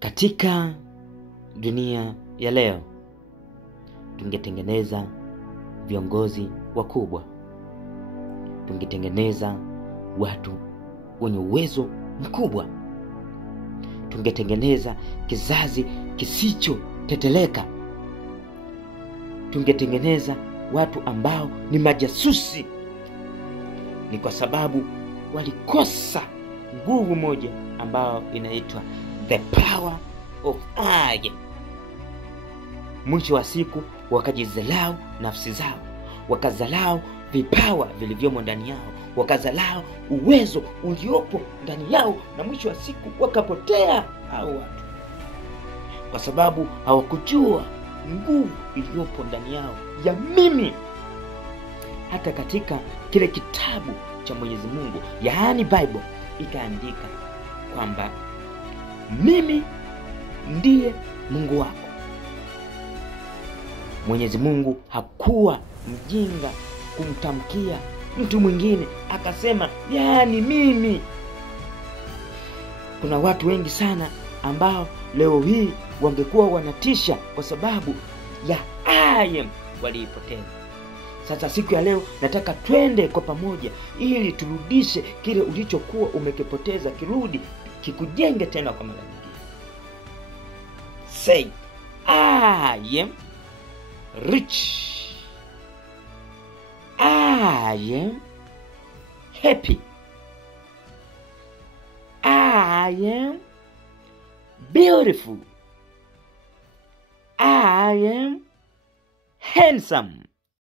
Katika dunia ya leo tungetengeneza viongozi wakubwa, tungetengeneza watu wenye uwezo mkubwa, tungetengeneza kizazi kisicho teteleka, tungetengeneza watu ambao ni majasusi. Ni kwa sababu walikosa nguvu moja ambao inaitwa the power of I. Mwisho wa siku wakajizalau nafsi zao, wakazalau vipawa vilivyomo ndani yao, wakazalau uwezo uliopo ndani yao, na mwisho wa siku wakapotea hao watu, kwa sababu hawakujua nguvu iliyopo ndani yao ya mimi. Hata katika kile kitabu cha Mwenyezi Mungu, yaani Bible, ikaandika kwamba mimi ndiye Mungu wako. Mwenyezi Mungu hakuwa mjinga kumtamkia mtu mwingine akasema yaani mimi. Kuna watu wengi sana ambao leo hii wangekuwa wanatisha kwa sababu ya I am waliipoteza. Sasa siku ya leo nataka twende kwa pamoja ili turudishe kile ulichokuwa umekipoteza, kirudi kikujenge tena kwa mara nyingine. Say I am rich. I am happy. I am beautiful. I am handsome.